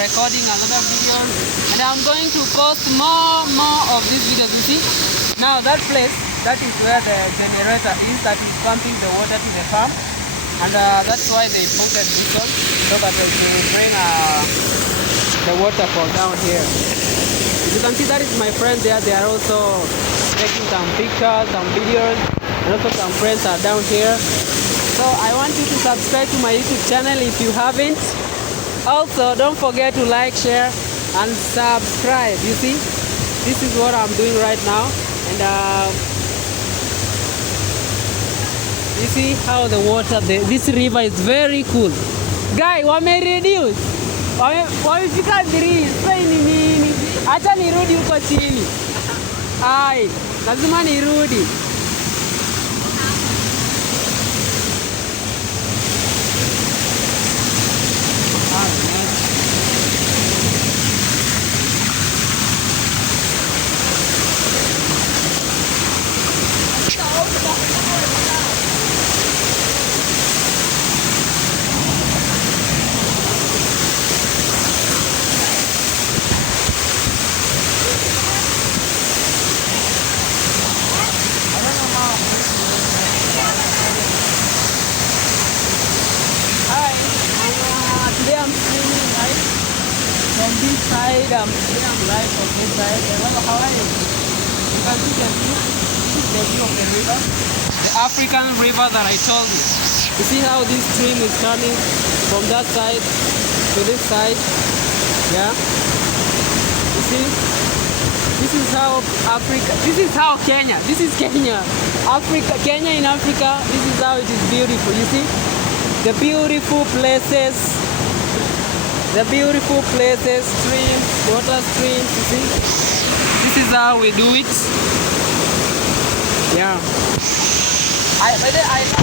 recording another video, and I'm going to post more of these videos. You see, now that place, that is where the generator is that is pumping the water to the farm, and that's why they posted this one so that they will bring the waterfall down here. As you can see, that is my friend there. They are also taking some pictures, some videos, and also some friends are down here. So I want you to subscribe to my YouTube channel if you haven't. Also, don't forget to like, share, and subscribe. You see, this is what I'm doing right now, and you see how the water, this river is very cool. Guy, wame reduce, wamefika 3. Sasa ni nini? Acha nirudi huko chini. Ai, lazima nirudi. Today I'm streaming live from this side. I'm live from this side. Hello, how are you? You can see the view. This is the view of the river. The African river that I told you. You see how this stream is coming from that side to this side? Yeah? You see? This is how Africa, this is how Kenya, this is Kenya. Africa, Kenya in Africa, this is how it is beautiful. You see? The beautiful places, streams, water streams, you see? This is how we do it. Yeah. I